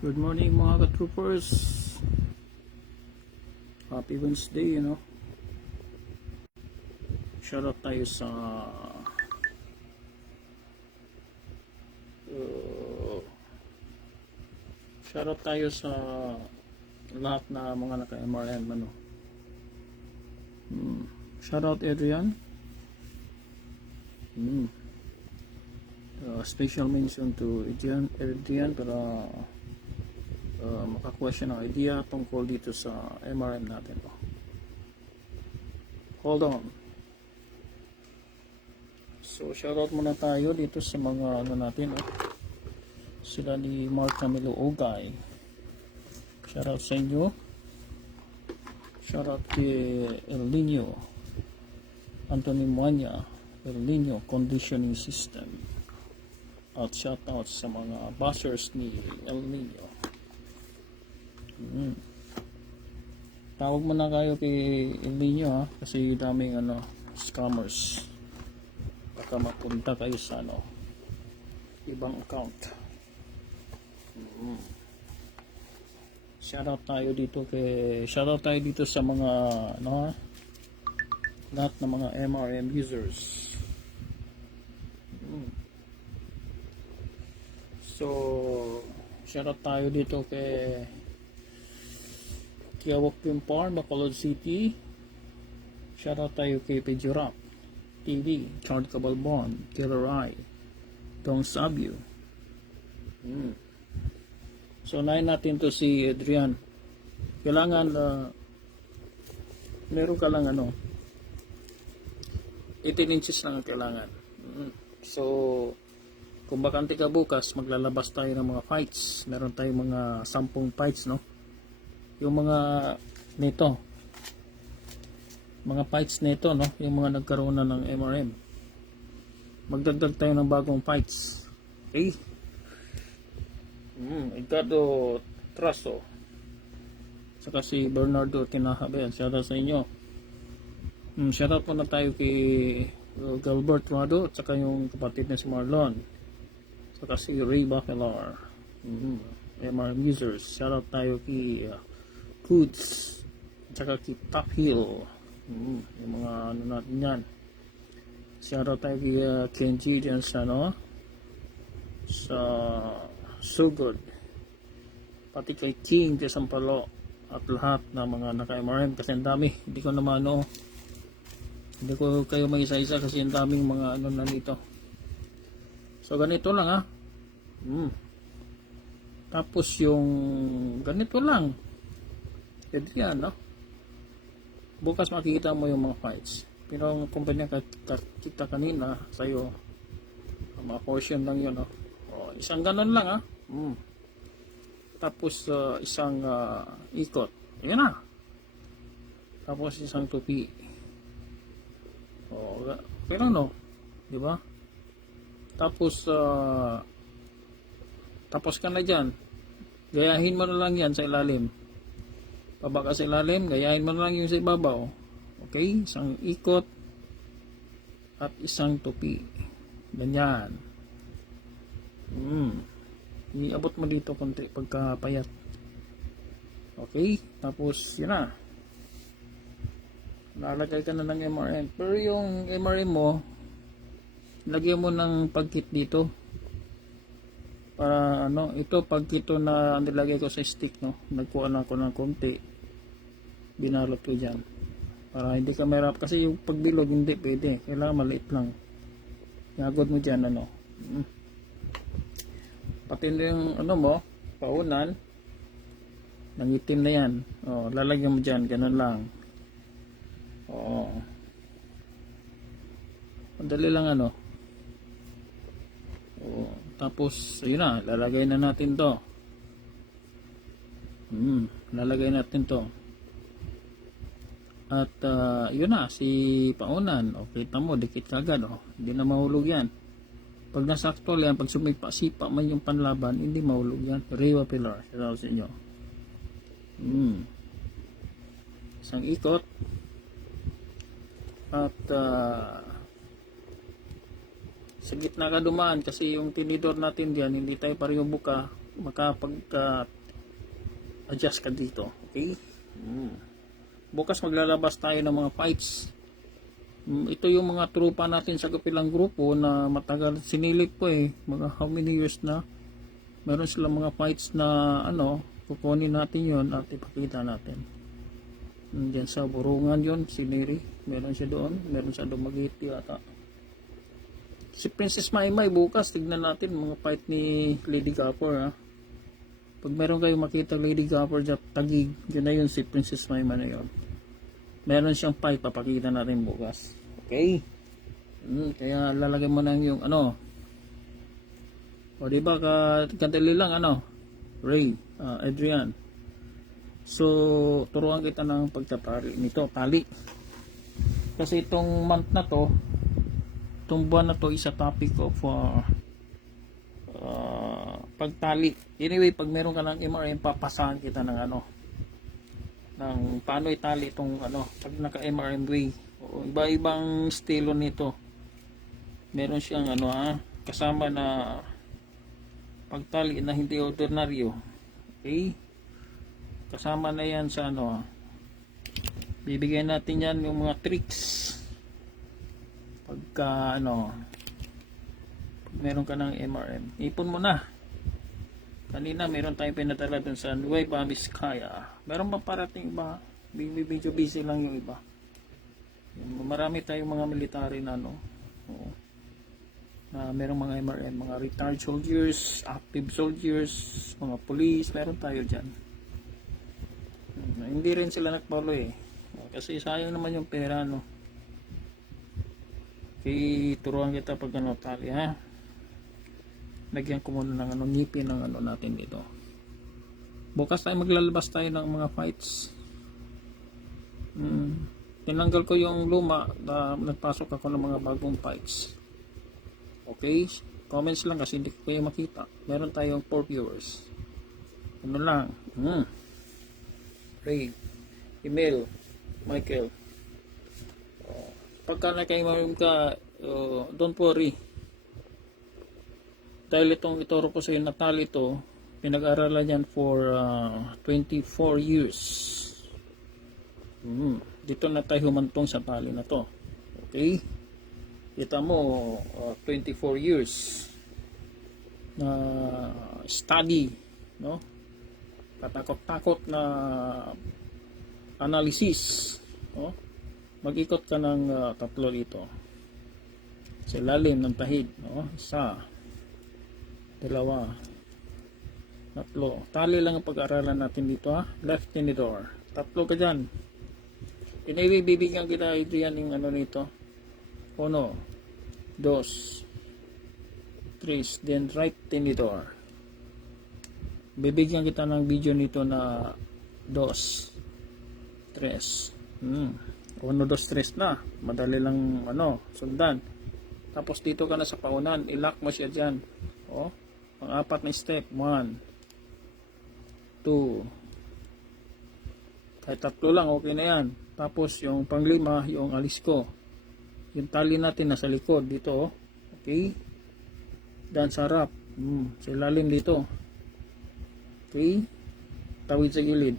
Good morning mga ka-troopers. Happy Wednesday, Shoutout tayo sa shoutout tayo sa lahat na mga naka-MRM, Shoutout Adrian. Special mention to Adrian para makakuha siya ng idea tungkol dito sa MRM natin. Hold on. So shoutout muna tayo dito sa mga natin. Sila ni Mark Camilo Ogay. Shoutout sa inyo. Shoutout kay El Nino Anthony Muanya, El Nino Conditioning System. At shoutout sa mga buzzers ni El Nino. Tawag mo na kayo kay El Nino kasi daming scammers. Baka mapunta kayo sa ibang account. Shoutout tayo dito sa mga lahat ng mga MRM users. So shoutout tayo dito kay Tiawak Pimpar, Bacolod City. Shoutout tayo kay Pejurap TV, Chard Cabalbon, Killer Eye, Dong Sabio. So unahin natin to si Adrian. Kailangan meron ka lang 18 inches lang ang kailangan. So kung bakante ka bukas, maglalabas tayo ng mga fights. Meron tayong mga 10 fights, yung mga nito, mga fights nito, yung mga nagkaroon na ng MRM. Magdagdag tayo ng bagong fights. Okay? Edgardo Traso, saka si Bernardo Tinahaben. Shoutout sa inyo. Shoutout muna tayo kay Gilbert Rado at saka yung kapatid na si Marlon, saka si Ray Bacalar. MRM users. Shoutout tayo kay Foods at saka kay Top Hill. Yung mga natin yan. Shoutout tayo kay Kenji dyan sa So Good, pati kay King de Sampalo at lahat na mga naka-MRM kasi ang dami. Hindi ko naman hindi ko kayo may isa-isa kasi ang daming mga na nito. So ganito lang tapos yung ganito lang. Pwede yan, bukas makikita mo yung mga fights. Pero ang kumpanya kita kanina sa'yo, mga portion lang yun, isang ganon lang, tapos isang ikot, yan na. Tapos isang tupi, pero di ba? Tapos tapos ka na dyan, gayahin mo na lang yan sa ilalim. Pababa sa ilalim, gayahin mo na lang yung sa ibabaw. Okay, isang ikot at isang tupi, ganyan. Iabot mo dito konti pagkapayat. Okay, tapos yun na, lalagay ka na ng MRM. Pero yung MRM mo, lagyan mo ng pagkit dito para ito pagkit na nilagay ko sa stick, nagkuha na ako ng konti, binalot ko dyan para hindi ka mahirap kasi yung pagbilog hindi pwede, kailangan maliit lang. Yagod mo dyan pati yung mo, paunan ng itim na yan, lalagyan mo dyan, ganun lang. Madali lang tapos yun na, lalagay na natin to. Lalagay natin to at yun na, si paunan, kita mo, dikit kagad, hindi na mahulog yan. Pag nasakto yan, pag sumipa-sipa man yung panlaban, hindi mahulog yan. Rewa Pilar, shoutout sa inyo. Isang ikot at sa gitna ka dumaan kasi yung tinidor natin diyan hindi tayo pareho buka, adjust ka dito. Okay? Bukas maglalabas tayo ng mga fights. Ito yung mga trupa natin sa kapilang grupo na matagal sinilip ko mga how many years na. Meron silang mga fights na kukunin natin yon at ipakita natin. Diyan sa Burungan yon, si Mary, meron siya doon, meron sa Dumaguete ata. Si Princess Maymay bukas, tignan natin mga fight ni Lady Gapper ha. Pag meron kayong makita Lady Gapper sa Taguig, yun na yun si Princess Maymay na yun. Meron siyang fight, papakita natin bukas. Okay? Kaya lalagay mo na yung o diba, kadali lang Ray, Adrian. So, turuan kita ng pagtatali nito, tali. Kasi itong month na to, itong buwan na to is a topic of pagtali. Anyway, pag meron ka ng MRM, papasahan kita ng ng paano itali itong pag naka-MRM way. O, iba-ibang estilo nito. Meron siyang kasama na pagtali na hindi ordinaryo. Okay? Kasama na yan sa bibigyan natin yan yung mga tricks pagka pag meron ka ng MRM, ipon mo na. Kanina meron tayong pinatala dun sa Nueva Vizcaya. Meron pa parating iba, medyo busy lang yung iba. Marami tayong mga military na na merong mga MRM, mga retired soldiers, active soldiers, mga police, meron tayo dyan. Hindi rin sila nagpalo kasi sayang naman yung pera kaya turuan kita pag tali ha. Lagyan ko muna ng ngipin ng natin dito. Bukas tayo maglalabas tayo ng mga fights. Tinanggal ko yung luma na nagpasok ako ng mga bagong fights. Okay, comments lang kasi hindi ko kayo makita. Meron tayong 4 viewers. Lang Ray, email, Michael. Pagka naka-email ka, don't worry. Dahil ituro ko sa iyo na tali ito, pinag-aralan yan for 24 years. Dito na tayo humantong sa tali na to. Okay? Kita mo, 24 years na study, katakot-takot na analysis, mag-ikot ka ng tatlo dito sa ilalim ng tahid, isa, dalawa, tatlo. Tali lang ang pag-aralan natin dito left tinidor, tatlo ka dyan. Bibigyan kita Adrian yung nito, 1, 2, 3, then right tinidor. Bibigyan kita ng video nito na 2, 3. 1, 2, 3 na. Madali lang sundan. Tapos dito ka na sa paunan, i-lock mo siya dyan. Ang 4 na step, 1, 2. Kahit 3 lang, okay na yan. Tapos yung pang-5, yung alis ko. Yung tali natin nasa likod dito, okay? Dan sa harap, sa ilalim dito. Okay? Tawid sa gilid.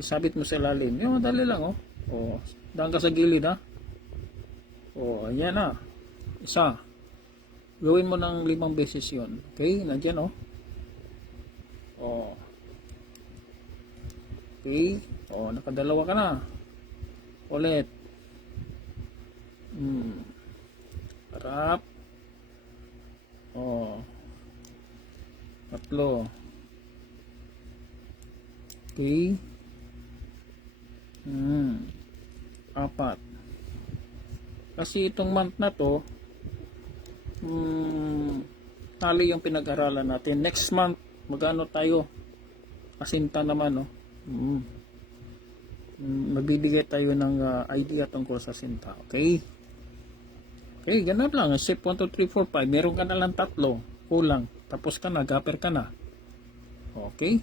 Isabit mo sa ilalim. Yung madali lang, daan ka sa gilid, ayan na. Isa. Gawin mo ng 5 beses yun. Okay? Nandiyan, Okay? Nakadalawa ka na. Ulit. Harap. 3. Okay. 4. Kasi itong month na to, tali yung pinag-aralan natin. Next month, magano tayo? Kasinta naman, magbibigay tayo ng idea tungkol sa sinta. Okay? Okay, ganun lang. Step 1, 2, 3, 4, 5. Meron ka na lang 3. Kulang. Tapos ka na, gaper ka na. Okay?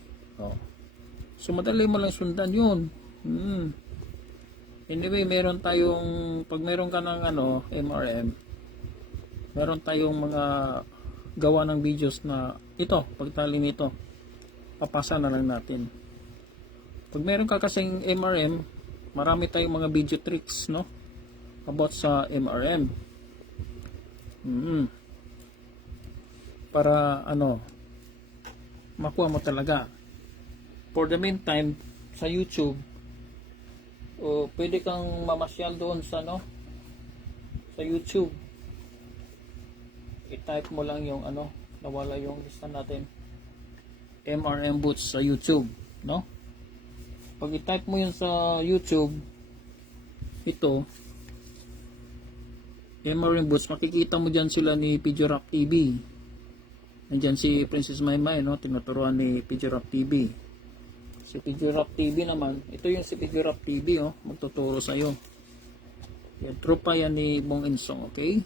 So, madali mo lang sundan yun. Anyway, meron tayong, pag meron ka ng MRM, meron tayong mga gawa ng videos na ito, pagtali nito, papasa na lang natin. Pag meron ka kasing MRM, marami tayong mga video tricks, no? About sa MRM. Para ano, makuha mo talaga. For the meantime, sa YouTube, pwede kang mamasyal doon sa ano, sa YouTube. I-type mo lang yung ano, nawala yung lista natin. MRM Boots sa YouTube, no? Pag i-type mo yun sa YouTube, ito, MRM Boots, makikita mo dyan sila ni Pidgeorap TV. Nandyan si Princess Maymay, no? Tinuturuan ni Pidgeorap TV. Si Pidgeorap TV naman, ito yung si Pidgeorap TV, oh, magtuturo sa'yo. Yan, tropa yan ni Bong Insong, okay?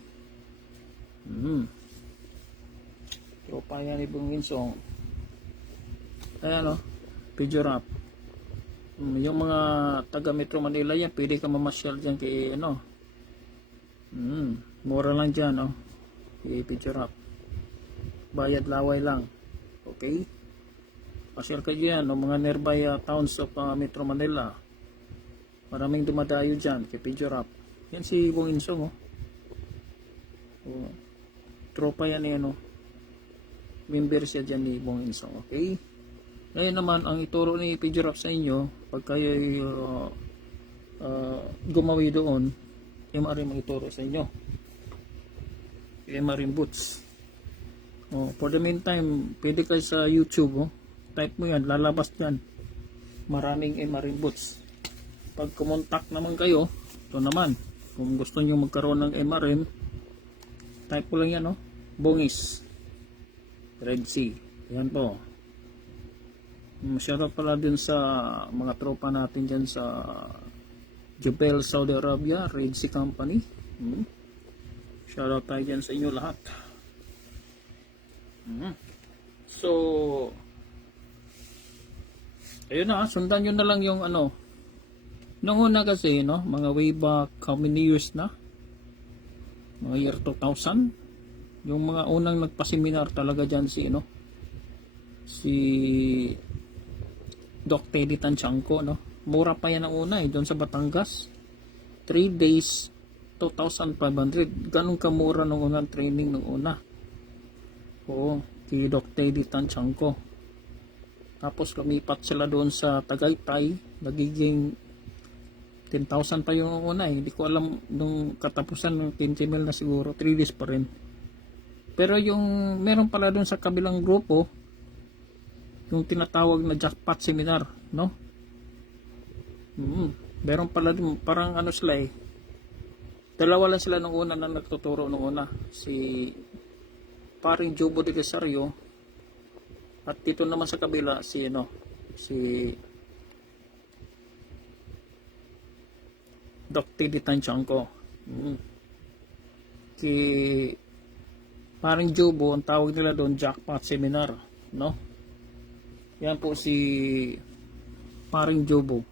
Tropa yan ni Bong Insong. Ayan, oh, Pidgeorap. Yung mga taga Metro Manila yan, pwede ka mamasyal dyan kay, ano, mura lang dyan, oh, kay Pidgeorap. Bayad laway lang, okay? Pasyal ka dyan, no, mga nearby towns of Metro Manila. Maraming dumadayo dyan kay Pidgeorap. Yan si Bong Insong, oh. Tropa yan ni ano. Member siya dyan ni Bong Insong, okay? Ngayon naman, ang ituro ni Pidgeorap sa inyo, pag kayo gumawi doon, MRM ang ituro sa inyo. MRM Boots. For the meantime, pwede kayo sa YouTube, oh. Type mo yan, lalabas dyan. Maraming MRM Boots. Pag kumontak naman kayo, ito naman, kung gusto nyo magkaroon ng MRM, type ko lang yan, oh. Bongis Red Sea. Yan po. Shoutout pala din sa mga tropa natin dyan sa Jebel, Saudi Arabia, Red Sea Company. Shoutout tayo dyan sa inyo lahat. So, ayun na, sundan nyo na lang yung ano. Noong una kasi, no, mga way back, how many years na? Mga year 2000. Yung mga unang nagpa-seminar talaga dyan si, no, si Doc Teddy Tanchanco, no. Mura pa yan ang una, doon sa Batangas. 3 days, 2,500. Ganun kamura nung unang training nung una. Oo, kay Doc Teddy Tanchanco. Tapos lumipat sila doon sa Tagaytay, nagiging 10,000 pa yung una, eh. Hindi ko alam nung katapusan ng 20 mil na siguro, 3 days pa rin. Pero yung meron pala doon sa kabilang grupo, yung tinatawag na jackpot seminar, no? Meron pala doon, parang ano sila eh. Dalawa lang sila nung una na nagtuturo nung una. Si paring Jobo de Rosario. At dito naman sa kabila si ano, si Dr. Teddy Tanchanco. Ki parang Jobo, ang tawag nila doon jackpot seminar, no? Yan po si paring Jobo.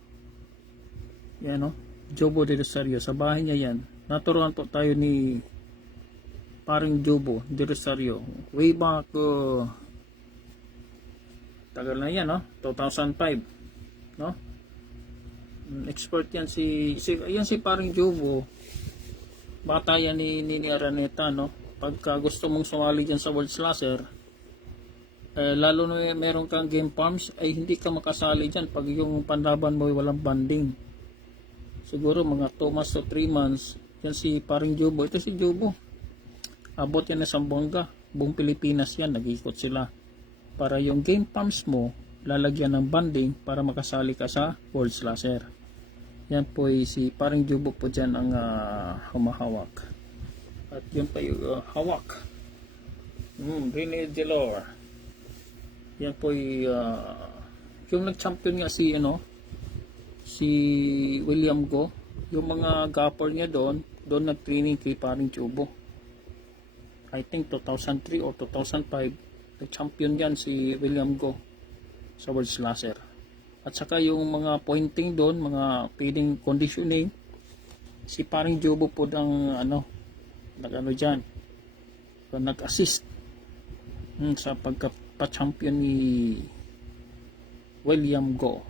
Yan, no? Jobo de Rosario, sa bahay niya yan. Naturuan po tayo ni paring Jobo de Rosario way back tagal na yan, no? 2005, no? Expert yan yan si paring Jobo. Bata yan ni Araneta, no? Pagka gusto mong sumali dyan sa World Slasher, lalo na meron kang game farms, ay hindi ka makasali dyan pag yung panlaban mo ay walang banding. Siguro mga 2 months to 3 months. Yan si paring Jobo. Ito si Jobo. Abot yan na Zamboanga. Buong Pilipinas yan. Nag-ikot sila. Para yung game farms mo, lalagyan ng banding para makasali ka sa World Slasher. Yan po ay si paring Jobo po dyan ang humahawak. At yun pa yung hawak. Rene Delor. Yan po ay yung nag-champion nga si si William Go. Yung mga gapper niya doon nag-training kay paring Jobo. I think 2003 or 2005 nag-champion yan si William Go sa World Slasher. At saka yung mga pointing doon, mga feeding conditioning, si paring Jobo po ang nag-assist. sa pagka-champion ni William Go.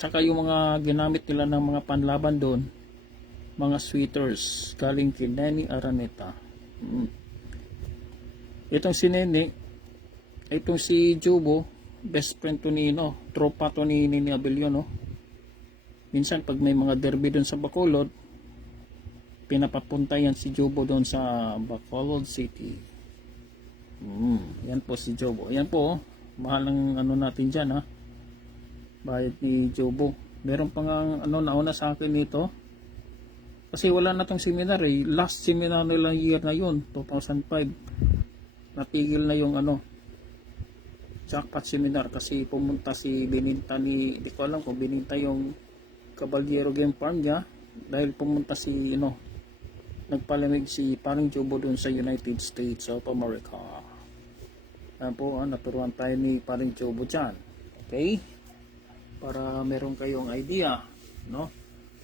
Tsaka yung mga ginamit nila ng mga panlaban doon, mga sweaters galing kay Neni Araneta. Itong si Nene, itong si Jobo, best friend to ni tropa to ni Nini Abelio, no. Minsan pag may mga derby doon sa Bacolod, pinapapunta yan si Jobo doon sa Bacolod City. Yan po si Jobo. Yan po, mahal ang natin dyan, ha. Bayad ni Jobo. Meron pa nga nauna sa akin nito. Kasi wala na tong seminar eh. Last seminar nila year na yun, 2005. Natigil na yung jackpot seminar kasi pumunta si bininta ni, hindi ko alam kung bininta yung Caballero Game Farm niya dahil pumunta si nagpalamig si parang Jobo doon sa United States of America. Yan po, naturuan tayo ni parang Jobo dyan. Okay? Para meron kayong idea, no?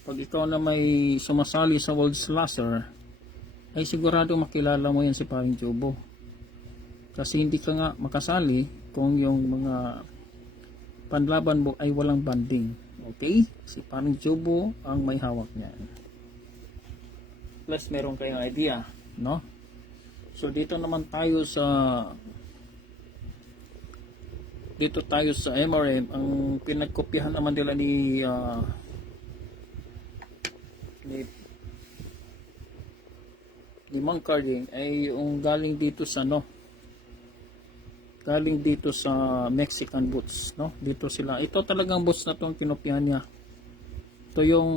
Pag ikaw na may sumasali sa World Slasher, ay sigurado makilala mo yan si Paring Jobo. Kasi hindi ka nga makasali kung yung mga panlaban mo ay walang banding. Okay? Si Paring Jobo ang may hawak niyan. Plus meron kayong idea, no? So dito naman tayo sa MRM. Ang pinagkopyahan naman nila ni Mang Carding ay yung galing dito sa Mexican boots, no? Dito sila. Ito talagang boots na to ang kinopyahan niya. Ito yung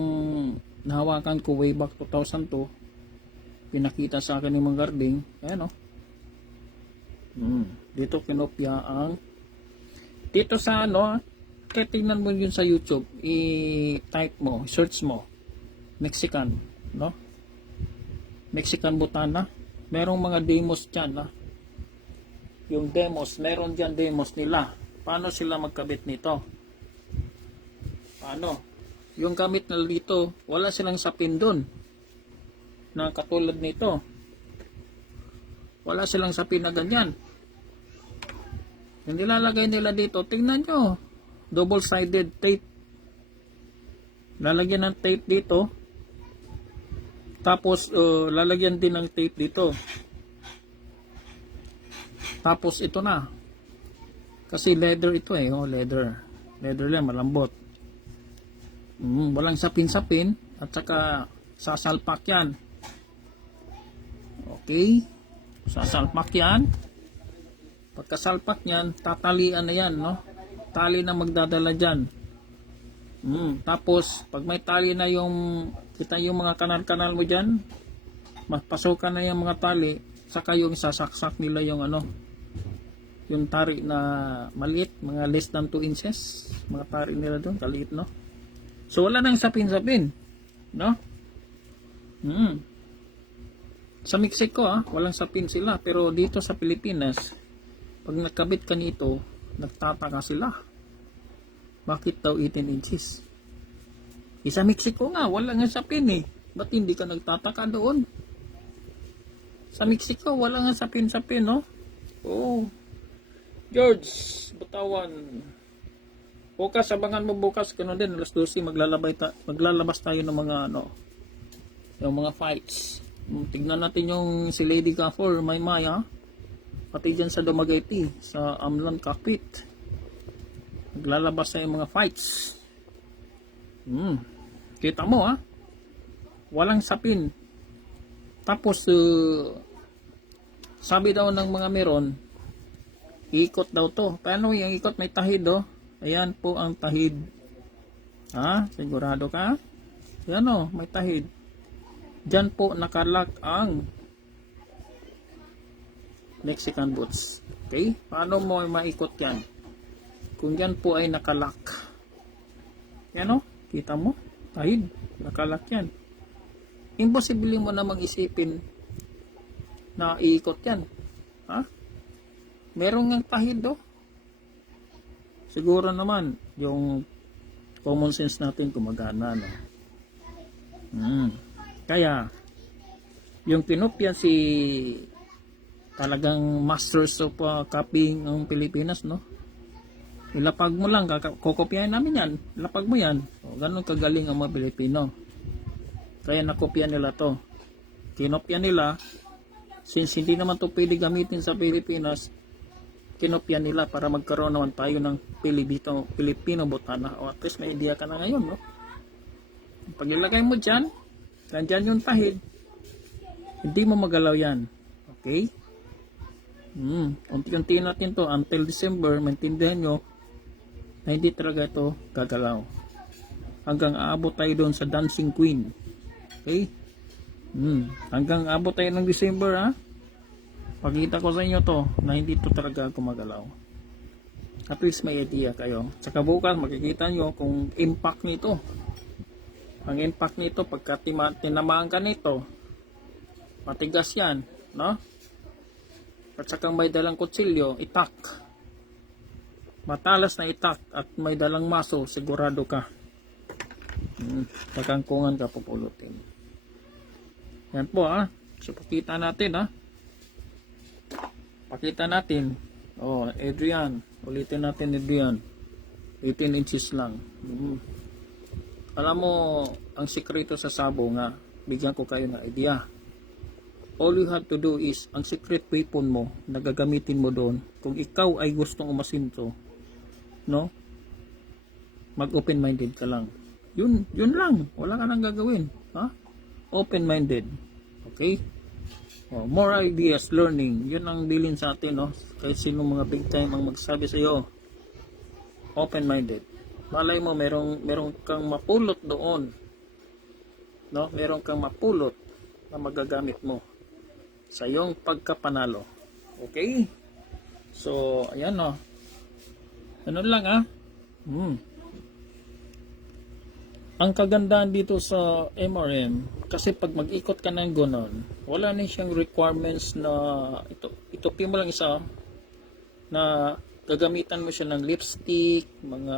nahawakan ko way back 2002. Pinakita sa akin ni Mang Carding. Ayan, no? Dito kinopya ang dito sa kaya tingnan mo yun sa YouTube, i-type mo, search mo Mexican, no? Mexican butana. Merong mga demos dyan, yung demos, meron dyan demos nila. Paano sila magkabit nito? Paano? Yung gamit na dito, wala silang sapin dun na katulad nito. Wala silang sapin na ganyan. Yung nilalagay nila dito, tingnan nyo, double-sided tape. Lalagyan ng tape dito, tapos lalagyan din ng tape dito. Tapos ito na, kasi leather ito leather lang, malambot. Walang sapin-sapin, at saka sasalpak yan. Okay, sasalpak yan. Pagkasalpak niyan, tatalian na yan, no? Tali na magdadala dyan. Tapos, pag may tali na kita yung mga kanal-kanal mo dyan, mapasukan na yung mga tali, saka yung sasaksak nila yung yung tari na maliit, mga less than 2 inches, mga tari nila doon, kaliit, no? So, wala nang sapin-sapin, no? Sa Mexico, walang sapin sila, pero dito sa Pilipinas, pag nakabit ka nito, nagtataka sila. Bakit daw 18 inches? Sa Mexico nga, wala nga sapin eh. Ba't hindi ka nagtataka doon? Sa Mexico, wala nga sapin-sapin, no? Oh. George, Butawan. Bukas, abangan mo bukas. Ganun din, alas 12, maglalabas tayo ng mga, yung mga fights. Tignan natin yung si Lady Cafor, Maya. Pati dyan sa Dumaguete, sa Amlan Cockpit. Naglalabas na yung mga fights. Kita mo, walang sapin. Tapos, sabi daw ng mga meron, ikot daw to. Paano yung ikot? May tahid, Ayan po ang tahid. Sigurado ka? Ayan, may tahid. Diyan po nakalak ang Mexican boots. Okay? Paano mo maikot yan? Kung yan po ay nakalak. Yan, kita mo? Tahid. Nakalak yan. Imposible mo namang isipin na iikot yan. Meron ngang tahid, Siguro naman, yung common sense natin gumagana, Kaya, yung pinopya si talagang masters of copying ang Pilipinas, no? Ilapag mo lang, kukopyahin namin yan. Ilapag mo yan. O, ganun kagaling ang mga Pilipino. Kaya nakopya nila to. Kinopya nila, since hindi naman to pwede gamitin sa Pilipinas, kinopya nila para magkaroon naman tayo ng Filipino botana. O at least may idea ka na ngayon, no? Pag ilagay mo dyan, nandyan yung tahid, hindi mo magalaw yan. Okay? Unti-unti natin to until December, maintindihan nyo na hindi talaga ito gagalaw. Hanggang aabot tayo doon sa Dancing Queen. Okay? Hanggang aabot tayo ng December, ha? Pakita ko sa inyo to na hindi to talaga gumagalaw. At least may idea kayo. Saka bukas makikita nyo kung impact nito. Ang impact nito pagka tinamaan ka nito, matigas yan, no? At saka may dalang kutsilyo, itak. Matalas na itak at may dalang maso, sigurado ka. Pagkangkungan ka pupulutin. Yan po, ha. So pakita natin, ha. Pakita natin. Oh, Adrian. Ulitin natin, Adrian. 18 inches lang. Alam mo, ang sikreto sa sabo nga, bigyan ko kayo ng idea. All you have to do is, ang secret weapon mo, na gagamitin mo doon, kung ikaw ay gustong umasinto, no? Mag-open-minded ka lang. Yun lang. Wala ka nang gagawin. Ha? Open-minded. Okay? Oh, more ideas, learning. Yun ang bilin sa atin, no? Kahit sino mga big time ang magsabi sa iyo. Open-minded. Malay mo, merong kang mapulot doon. No? Merong kang mapulot na magagamit mo sa iyong pagkapanalo. Okay? So, ayan, no? Ano lang, ha? Ang kagandahan dito sa MRM, kasi pag mag-ikot ka ng ganon, wala na siyang requirements na ito mo lang isa na gagamitan mo siya ng lipstick, mga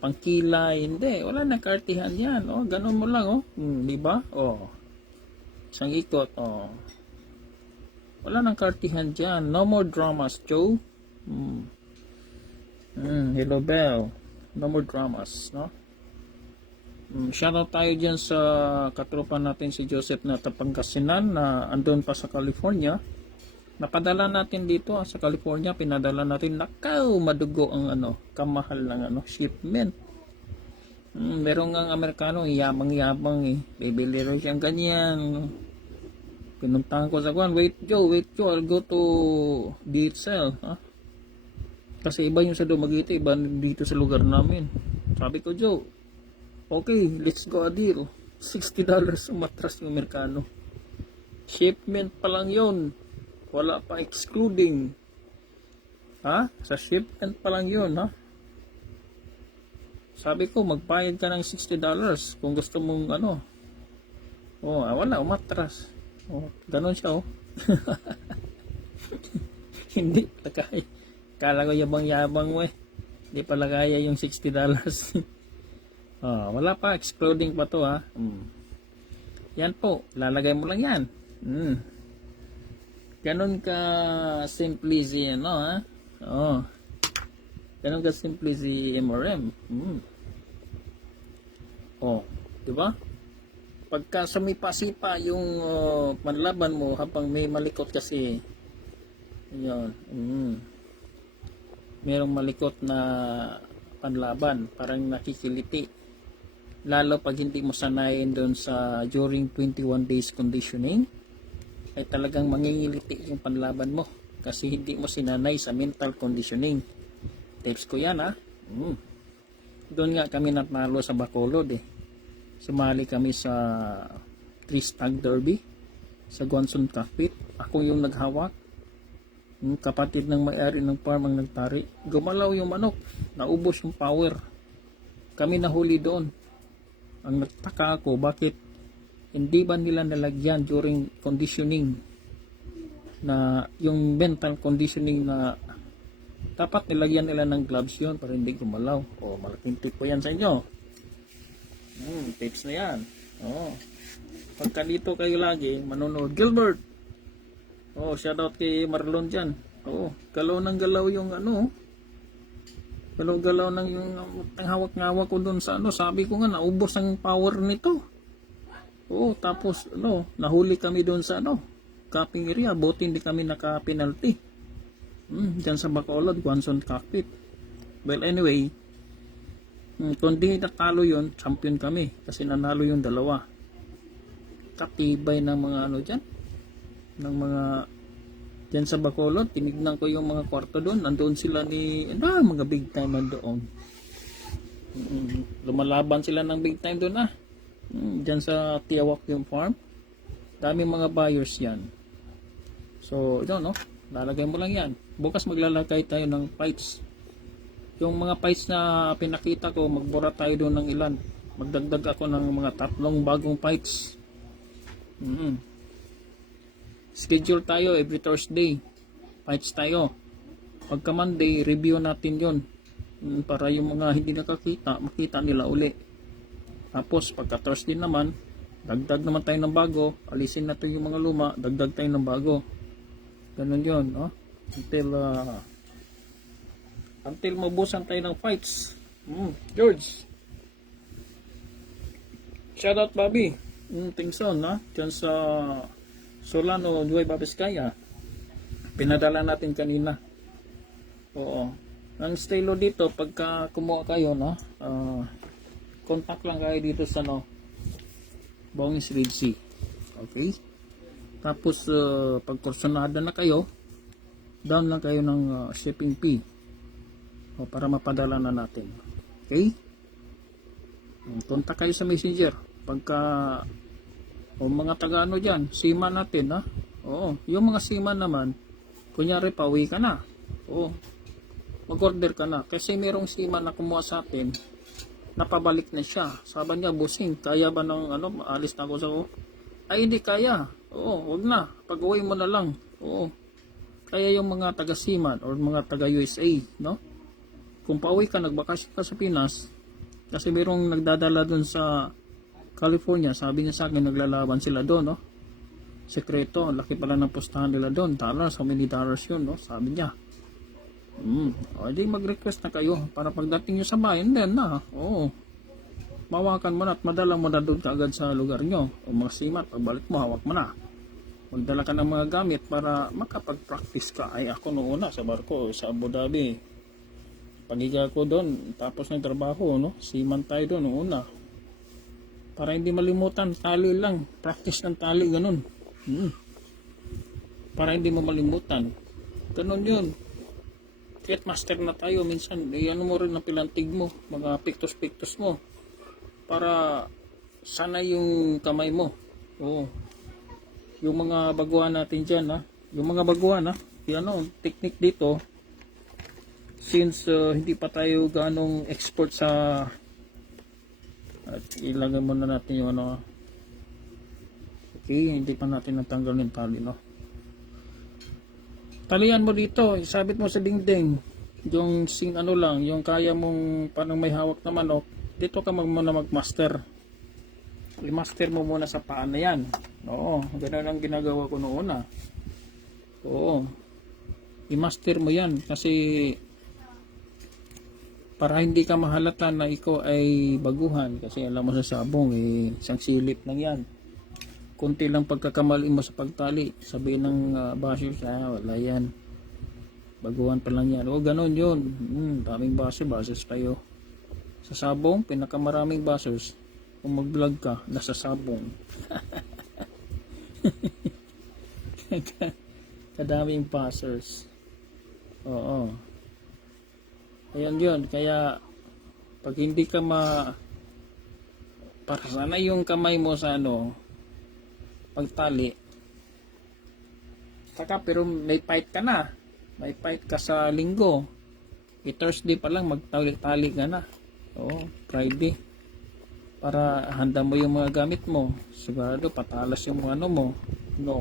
pangkilay. Hindi, wala na kartihan yan. Oh, ganon mo lang, oh. Di ba? Oh. Isang ikot, oh. Wala nang kartihan dyan. No more dramas, Joe. Hello, Bell. No more dramas, no? Shoutout tayo dyan sa katropa natin si Joseph na Tapangasinan na andun pa sa California. Napadala natin dito sa California, pinadala natin. Nakaw, madugo ang kamahal ng shipment. Merong ang Amerikano, yabang-yabang eh. Bibili rin siyang ganyan. Pinuntahan ko sa kwan, wait Joe, I'll go to DHL. Ha? Kasi iba yung sa Dumaguete, iba dito sa lugar namin. Sabi ko, Joe, okay, let's go a deal. $60 umatras yung Amerikano. Shipment pa lang yun. Wala pa excluding. Ha? Sa shipment pa lang yun, ha? Sabi ko, magbayad ka ng $60 kung gusto mong wala, umatras. Oh, ganun siya, oh. Hindi pala kaya. Kala ko yabang-yabang mo eh. Hindi pala kaya yung $60. Wala pa, excluding pa to, ha. Yan po, lalagay mo lang yan. Ganun ka simple si ha. Ganun ka simple si MRM. Di ba? Pagka sumipa-sipa yung panlaban mo habang may malikot kasi. Yan. Merong malikot na panlaban, parang nakikiliti. Lalo pag hindi mo sanayin doon sa during 21 days conditioning, ay talagang mangingiliti yung panlaban mo kasi hindi mo sinanay sa mental conditioning. Tips ko yan, ha. Doon nga kami natalo sa Bacolod eh. Sumali kami sa 3-stag derby sa Guanson Cockpit. Ako yung naghawak. Yung kapatid ng may-ari ng farm ang nagtari. Gumalaw yung manok. Naubos yung power. Kami nahuli doon. Ang nagtaka ako, bakit hindi ba nila nalagyan during conditioning na yung mental conditioning na dapat nilagyan nila ng gloves yun para hindi gumalaw. Malaking tip po yan sa inyo. Tips na yan. Pagka dito kayo lagi manonood, Gilbert, Oh, shoutout kay Marlon dyan. Oh, galaw ng galaw yung ano. Galaw-galaw ng yung hawak-ngawak ko doon sa ano. Sabi ko nga, naubos ang power nito. Oo, tapos ano, nahuli kami doon sa ano, capping area. Buti hindi kami naka-penalty. Dyan sa Bacolod, Guanzon Cockpit. Well, anyway, kung di natalo yun, champion kami. Kasi nanalo yung dalawa. Katibay ng mga ano dyan. Ng mga dyan sa Bacolod, tinignan ko yung mga kwarto doon. Nandoon sila ni, mga big time nandoon. Lumalaban sila ng big time doon dyan sa Tiawak yung farm. Daming mga buyers yan. So, ito no, lalagay mo lang yan. Bukas maglalagay tayo ng pipes. Yung mga pipes na pinakita ko, magbura tayo doon ng ilan. Magdagdag ako ng mga 3 bagong pipes. Schedule tayo every Thursday. Pipes tayo. Pagka Monday, review natin yon para yung mga hindi nakakita, makita nila uli. Tapos pagka Thursday naman, dagdag naman tayo ng bago. Alisin natin yung mga luma, dagdag tayo ng bago. Ganun yun, no? Until mabusan tayo ng pipes. George. Shoutout Bobby. Tingson, ha? Diyan sa Solano, Nueva Vizcaya. Pinadala natin kanina. Oo. Ang stylo dito, pagka kumuha kayo, no? Contact lang kayo dito sa, no? Bongis Red Sea. Okay? Tapos, pag kursunada na kayo, down lang kayo ng shipping fee. Para mapadala na natin. Okay? Contact kayo sa messenger. Pagka mga taga-ano dyan, seaman natin, ha? Oo. Yung mga seaman naman, kunyari, pauwi ka na. Oo. Mag-order ka na. Kasi merong seaman na kumuha sa atin, napabalik na siya. Sabi niya, busing, kaya ba ng ano, alis na ako sa ay, hindi kaya. Oo, wag na. Pag-uwi mo na lang. Oo. Kaya yung mga taga-seaman or mga taga-USA, no? Kung pauwi ka, nagbakasyon ka sa Pinas, kasi merong nagdadala dun sa California, sabi niya sa akin, naglalaban sila doon, no? Sekreto, ang laki pala ng pustahan nila doon. $, how many dollars yun, no? Sabi niya. O, di mag-request na kayo para pagdating nyo sa bayan, then na, oo. Mawakan mo na at madala mo na doon kaagad sa lugar nyo. O mga simat, pagbalik mo, hawak mo na. Magdala ka ng mga gamit para makapag-practice ka. Ay, ako noong una sa barko, sa Abu Dhabi. Pagiga ko doon, tapos ng trabaho, no? Seaman tayo doon noong una. Para hindi malimutan, tali lang. Practice ng tali, ganun. Para hindi mo malimutan. Ganun yun. Kahit master na tayo, minsan, ano mo rin ang pilantig mo, mga pictus-pictus mo. Para sana yung kamay mo. Oo. Yung mga baguhan natin dyan, ha? Yung mga baguhan, ha? Yung technique dito, since hindi pa tayo ganong expert sa at ilagay muna natin yung ano. Okay, hindi pa natin natanggal yung tali, no? Talian mo dito, isabit mo sa dingding. Yung ano lang, yung kaya mong parang may hawak na manok, dito ka muna mag-master. I-master mo muna sa paa na yan. Oo, ganun ang ginagawa ko noon na. Oo. I-master mo yan kasi para hindi ka mahalata na ikaw ay baguhan kasi alam mo sa sabong isang silip lang yan, kunti lang pagkakamali mo sa pagtali, sabihin ng bashers, wala yan, baguhan pa lang yan. O ganon yun. Daming bashers tayo sa sabong, pinakamaraming bashers kung mag vlog ka nasa sabong. Kadaming bashers. Oo. Ayan yun, kaya pag hindi ka para sana yung kamay mo sa pagtali, pero may fight ka na, may fight ka sa linggo, Thursday pa lang magtali ka na, Friday, para handa mo yung mga gamit mo, sigurado patalas yung ano mo,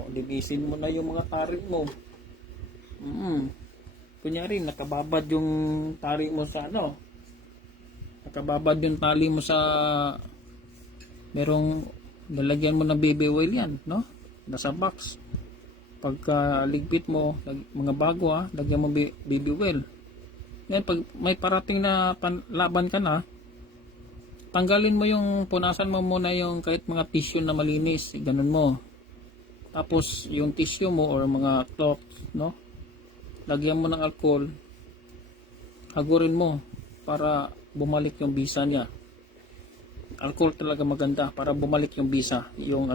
linisin mo na yung mga tarik mo. Kunyari, nakababad yung tali mo sa nakababad yung tali mo sa merong lalagyan mo ng baby oil yan, no? Nasa box. Pagka ligpit mo, mga bago lagyan mo baby oil. Ngayon, pag may parating na laban ka na, tanggalin mo yung, punasan mo muna yung kahit mga tissue na malinis, ganun mo. Tapos yung tissue mo or mga cloth, no? Lagyan mo ng alcohol, hagurin mo para bumalik yung bisa niya. Alcohol talaga maganda para bumalik yung bisa, yung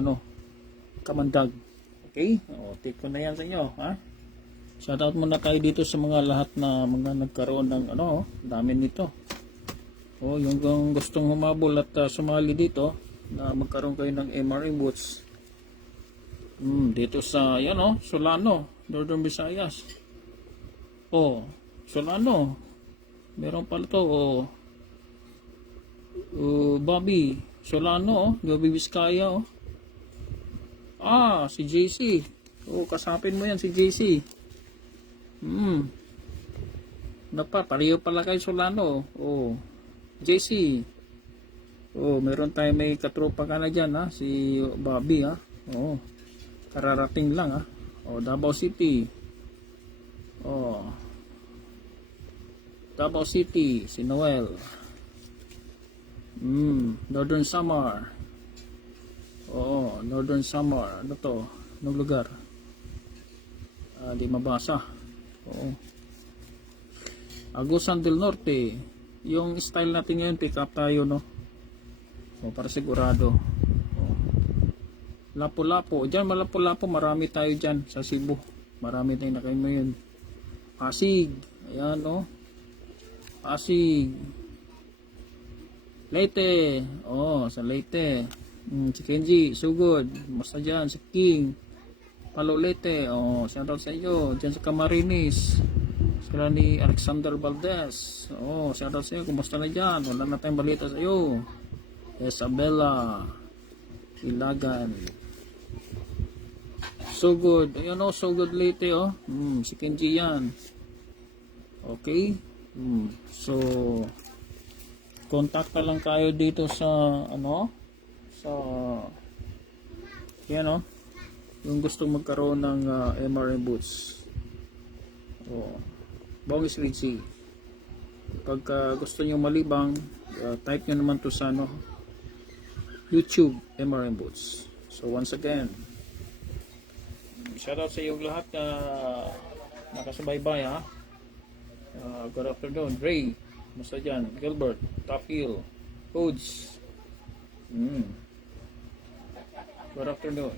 kamandag. Okay? Tip ko na yan sa inyo, ha? Shoutout muna tayo dito sa mga lahat na mga nagkaroon ng dami nito. Yung gustong humabol at sumali dito na magkaroon kayo ng MRA boots. Dito sa Solano, Northern Visayas. Solano. Meron pala to. Bobby Solano, Bobby Vizcaya. Si JC. Kasapin mo yan si JC. Pareho pala kayo Solano. JC. Meron tayo may katropa ka na dyan, si Bobby, kararating lang, Davao City. Davao City, si Noel. Northern Samar. Northern Samar. Ano to? Anong lugar? Di mabasa. Agusan del Norte. Yung style natin ngayon, pick up tayo, no? Para sigurado. Lapu-Lapu. Diyan, Malapu-Lapu, marami tayo dyan sa Cebu. Marami tayong nakain mo yun. Pasig. Ayan, Pasig. Leyte. Sa Leyte. Si Kenji, Sugod. Basta dyan, si King. Palo Leyte. Shoutout sa iyo. Dyan sa Camarines. Sila ni Alexander Valdez. Shoutout sa iyo. Kumusta na dyan? Wala na tayong balita sa iyo. Isabela. Ilagan. Sugod. Ayan Sugod Leyte, si Kenji yan. Okay. So, contact na lang kayo dito sa yan yung gustong magkaroon ng MRM boots. Bongis Ritzy. Pagka gusto niyo malibang, type nyo naman to sa YouTube MRM boots. So once again, shout out sa iyo lahat na nakasubaybay, good afternoon, Ray, musta dyan, Gilbert, Top Hill, Codes. Good afternoon.